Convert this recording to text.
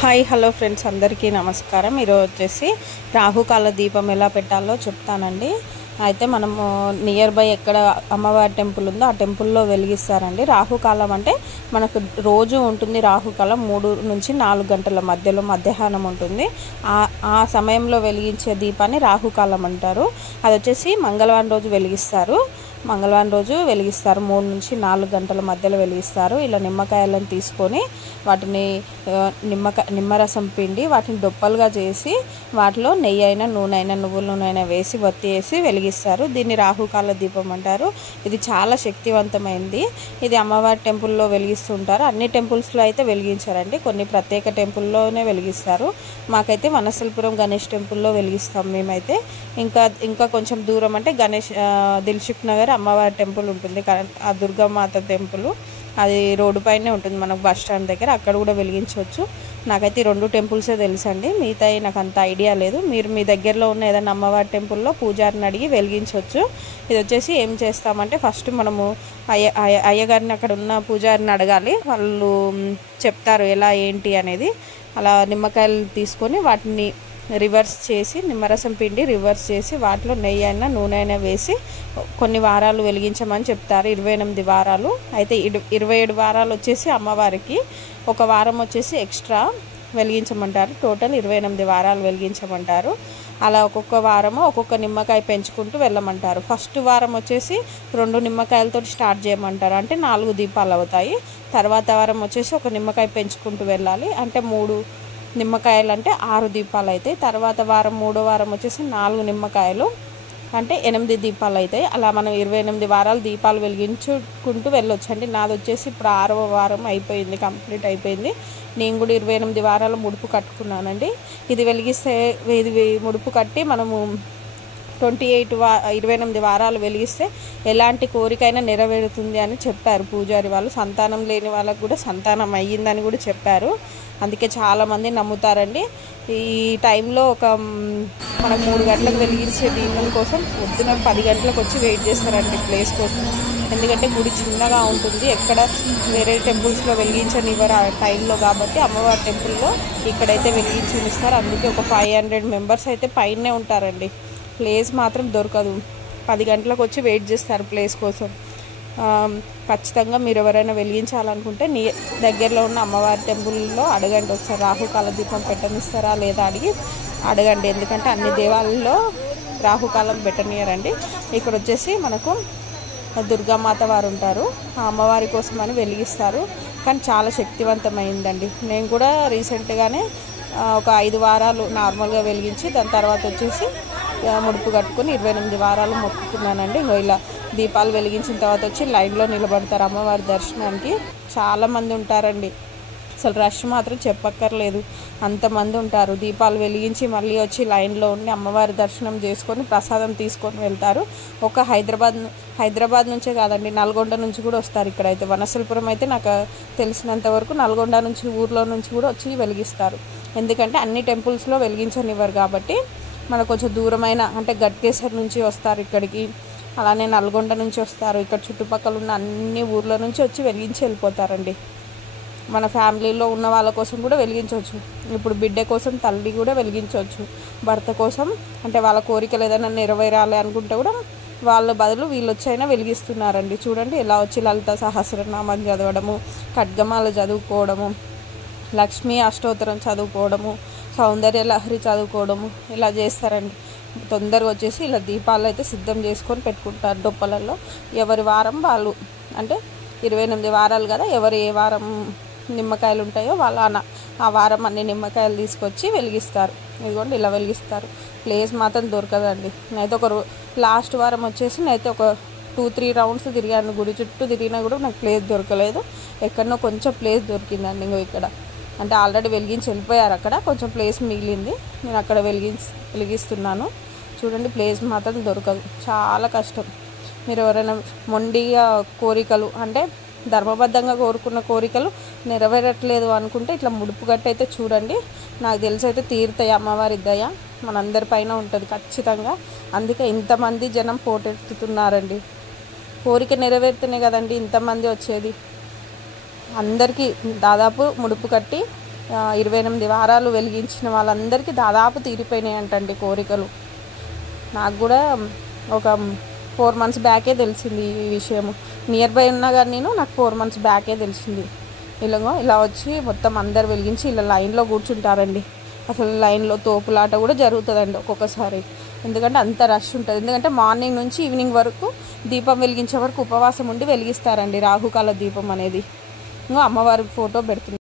Hi hello friends అందరికీ నమస్కారం. ఈరోజు వచ్చేసి రాహుకాల దీపం ఎలా పెట్టాలో చెప్తానండి. అయితే మనము నియర్ బై ఎక్కడ అమ్మవారి టెంపుల్ ఉందో ఆ టెంపుల్లో వెలిగిస్తారండి. రాహుకాలం అంటే మనకు రోజు ఉంటుంది. రాహుకాలం 3 నుంచి 4 గంటల మధ్యలో మధ్యాహ్నం ఉంటుంది. ఆ సమయంలో వెలిగించే దీపాన్ని రాహుకాలం అంటారు. అది వచ్చేసి మంగళవారం రోజు వెలిగిస్తారు. 3 నుంచి 4 గంటల మధ్యలో వెలిగిస్తారు. ఇలా నిమ్మకాయలను తీసుకొని వాటిని నిమ్మరసం పిండి వాటిని డొప్పలుగా చేసి వాటిలో నెయ్యి అయినా నూనె అయినా నువ్వుల నూనె అయినా వేసి వత్తి వేసి వెలిగిస్తారు. దీన్ని రాహుకాల దీపం అంటారు. ఇది చాలా శక్తివంతమైంది. ఇది అమ్మవారి టెంపుల్లో వెలిగిస్తుంటారు. అన్ని టెంపుల్స్లో అయితే వెలిగించారండి, కొన్ని ప్రత్యేక టెంపుల్లోనే వెలిగిస్తారు. మాకైతే వనస్థలిపురం గణేష్ టెంపుల్లో వెలిగిస్తాం మేమైతే. ఇంకా కొంచెం దూరం అంటే దిల్సుఖ్ నగర్ అమ్మవారి టెంపుల్ ఉంటుంది, ఆ దుర్గామాత టెంపుల్. అది రోడ్డు పైనే ఉంటుంది మనకు బస్ స్టాండ్ దగ్గర, అక్కడ కూడా వెలిగించవచ్చు. నాకైతే 2 టెంపుల్సే తెలుసండి, మిగతాయి నాకు అంత ఐడియా లేదు. మీరు మీ దగ్గరలో ఉన్న ఏదైనా అమ్మవారి టెంపుల్లో పూజారిని అడిగి వెలిగించవచ్చు. ఇది వచ్చేసి ఏం చేస్తామంటే ఫస్ట్ మనము అయ్యగారిని అక్కడ ఉన్న పూజారిని అడగాలి, వాళ్ళు చెప్తారు ఎలా ఏంటి అనేది. అలా నిమ్మకాయలు తీసుకొని వాటిని రివర్స్ చేసి నిమ్మరసం పిండి రివర్స్ చేసి వాటిలో నెయ్యి అయినా నూనె అయినా వేసి కొన్ని వారాలు వెలిగించమని చెప్తారు. 28 వారాలు. అయితే 27 వారాలు వచ్చేసి అమ్మవారికి, ఒక వారం వచ్చేసి ఎక్స్ట్రా వెలిగించమంటారు. టోటల్ 28 వారాలు వెలిగించమంటారు. అలా ఒక్కొక్క వారము ఒక్కొక్క నిమ్మకాయ పెంచుకుంటూ వెళ్ళమంటారు. ఫస్ట్ వారం వచ్చేసి 2 నిమ్మకాయలతో స్టార్ట్ చేయమంటారు, అంటే 4 దీపాలు అవుతాయి. తర్వాత వారం వచ్చేసి 1 నిమ్మకాయ పెంచుకుంటూ వెళ్ళాలి, అంటే 3 నిమ్మకాయలు అంటే 6 దీపాలు అవుతాయి. తర్వాత వారం 3వ వారం వచ్చేసి 4 నిమ్మకాయలు అంటే 8 దీపాలు అవుతాయి. అలా మనం 28 వారాలు దీపాలు వెలిగించుకుంటూ వెళ్ళొచ్చు అండి. నాది వచ్చేసి ఇప్పుడు 6వ వారం అయిపోయింది, కంప్లీట్ అయిపోయింది. నేను కూడా 28 వారాలు ముడుపు కట్టుకున్నానండి. ఇది వెలిగిస్తే ఇది ముడుపు కట్టి మనము 28 వారాలు వెలిగిస్తే ఎలాంటి కోరికైనా నెరవేరుతుంది అని చెప్పారు పూజారి వాళ్ళు. సంతానం లేని వాళ్ళకు కూడా సంతానం అయ్యిందని కూడా చెప్పారు. అందుకే చాలామంది నమ్ముతారండి. ఈ టైంలో మనకు 3 గంటలకు వెలిగించే దీపం కోసం పొద్దున 10 గంటలకు వచ్చి వెయిట్ చేస్తారండి ప్లేస్ కోసం. ఎందుకంటే గుడి చిన్నగా ఉంటుంది, ఎక్కడ వేరే టెంపుల్స్లో వెలిగించనివ్వరు ఆ టైంలో. కాబట్టి అమ్మవారి టెంపుల్లో ఇక్కడైతే వెలిగించనిస్తారు. అందుకే ఒక 500 మెంబర్స్ అయితే పైనే ఉంటారండి. ప్లేస్ మాత్రం దొరకదు. 10 గంటలకు వచ్చి వెయిట్ చేస్తారు ప్లేస్ కోసం. ఖచ్చితంగా మీరు ఎవరైనా వెలిగించాలనుకుంటే దగ్గరలో ఉన్న అమ్మవారి టెంపుల్లో అడగండి ఒకసారి, రాహుకాల దీపం పెట్టనిస్తారా లేదా అడగండి. ఎందుకంటే అన్ని దేవాలయాల్లో రాహుకాలం పెట్టనియరండి. ఇక్కడ వచ్చేసి మనకు దుర్గామాత వారు ఉంటారు, ఆ అమ్మవారి కోసం అని వెలిగిస్తారు. కానీ చాలా శక్తివంతమైందండి. నేను కూడా రీసెంట్గానే ఒక 5 వారాలు నార్మల్గా వెలిగించి దాని తర్వాత వచ్చేసి ముడుపు కట్టుకుని 28 వారాలు మొక్కుకున్నానండి. ఇలా దీపాలు వెలిగించిన తర్వాత వచ్చి లైన్లో నిలబడతారు అమ్మవారి దర్శనానికి. చాలామంది ఉంటారండి, అసలు రష్ మాత్రం చెప్పక్కర్లేదు, అంతమంది ఉంటారు. దీపాలు వెలిగించి మళ్ళీ వచ్చి లైన్లో ఉండి అమ్మవారి దర్శనం చేసుకొని ప్రసాదం తీసుకొని వెళ్తారు. ఒక హైదరాబాద్ నుంచే కాదండి, నల్గొండ నుంచి కూడా వస్తారు. ఇక్కడైతే వనస్థలిపురం అయితే నాకు తెలిసినంత వరకు నల్గొండ నుంచి, ఊర్లో నుంచి కూడా వచ్చి వెలిగిస్తారు. ఎందుకంటే అన్ని టెంపుల్స్లో వెలిగించనివ్వరు కాబట్టి. మనకు కొంచెం దూరమైన అంటే గట్కేసర్ నుంచి వస్తారు ఇక్కడికి, అలానే నల్గొండ నుంచి వస్తారు. ఇక్కడ చుట్టుపక్కల ఉన్న అన్ని ఊర్ల నుంచి వచ్చి వెలిగించి వెళ్ళిపోతారండి. మన ఫ్యామిలీలో ఉన్న వాళ్ళ కోసం కూడా వెలిగించవచ్చు. ఇప్పుడు బిడ్డ కోసం తల్లి కూడా వెలిగించవచ్చు, భర్త కోసం అంటే వాళ్ళ కోరికలు ఏదైనా నెరవేరాలి అనుకుంటే కూడా వాళ్ళ బదులు వీళ్ళు వచ్చైనా వెలిగిస్తున్నారండి. చూడండి ఎలా వచ్చి లలిత సహస్రనామం చదవడము, ఖడ్గమాల చదువుకోవడము, లక్ష్మీ అష్టోత్తరం చదువుకోవడము, సౌందర్య లహరి చదువుకోవడము ఇలా చేస్తారండి. తొందరగా వచ్చేసి ఇలా దీపాలు అయితే సిద్ధం చేసుకొని పెట్టుకుంటారు డొప్పలలో. ఎవరి వారం వాళ్ళు, అంటే 28 వారాలు కదా, ఎవరు ఏ వారం నిమ్మకాయలు ఉంటాయో వాళ్ళు ఆ వారం అన్ని నిమ్మకాయలు తీసుకొచ్చి వెలిగిస్తారు. ఇదిగోండి ఇలా వెలిగిస్తారు. ప్లేస్ మాత్రం దొరకదండి. నేనైతే లాస్ట్ వారం వచ్చేసి నేనైతే ఒక 2-3 రౌండ్స్ తిరిగాను, గుడి చుట్టూ తిరిగినా కూడా నాకు ప్లేస్ దొరకలేదు. ఎక్కడనో కొంచెం ప్లేస్ దొరికిందండి. ఇంకో ఇక్కడ అంటే ఆల్రెడీ వెలిగించి వెళ్ళిపోయారు, అక్కడ కొంచెం ప్లేస్ మిగిలింది, నేను అక్కడ వెలిగిస్తున్నాను. చూడండి ప్లేస్ మాత్రం దొరకదు, చాలా కష్టం. మీరు ఎవరైనా మొండిగా కోరికలు అంటే ధర్మబద్ధంగా కోరుకున్న కోరికలు నెరవేరట్లేదు అనుకుంటే ఇట్లా ముడుపు గట్టి అయితే చూడండి, నాకు తెలిసి అయితే తీరుతాయి. అమ్మవారి దయ మనందరి పైన ఉంటుంది ఖచ్చితంగా. అందుకే ఇంతమంది జనం పోటెత్తుతున్నారండి. కోరిక నెరవేరుతూనే కదండి ఇంతమంది వచ్చేది. అందరికీ దాదాపు ముడుపు కట్టి 28 వారాలు వెలిగించిన వాళ్ళందరికీ దాదాపు తీరిపోయినాయి అంటండి కోరికలు. నాకు కూడా ఒక 4 మంత్స్ బ్యాకే తెలిసింది ఈ విషయము. నియర్ బై ఉన్నా కానీ నాకు 4 మంత్స్ బ్యాకే తెలిసింది. ఇలా వచ్చి మొత్తం అందరు వెలిగించి ఇలా లైన్లో కూర్చుంటారండి. అసలు లైన్లో తోపులాట కూడా జరుగుతుందండి ఒక్కొక్కసారి. ఎందుకంటే అంత రష్ ఉంటుంది. ఎందుకంటే మార్నింగ్ నుంచి ఈవినింగ్ వరకు దీపం వెలిగించే వరకు ఉపవాసం ఉండి వెలిగిస్తారండి రాహుకాల దీపం అనేది. అమ్మవారి ఫోటో పెడుతుంది.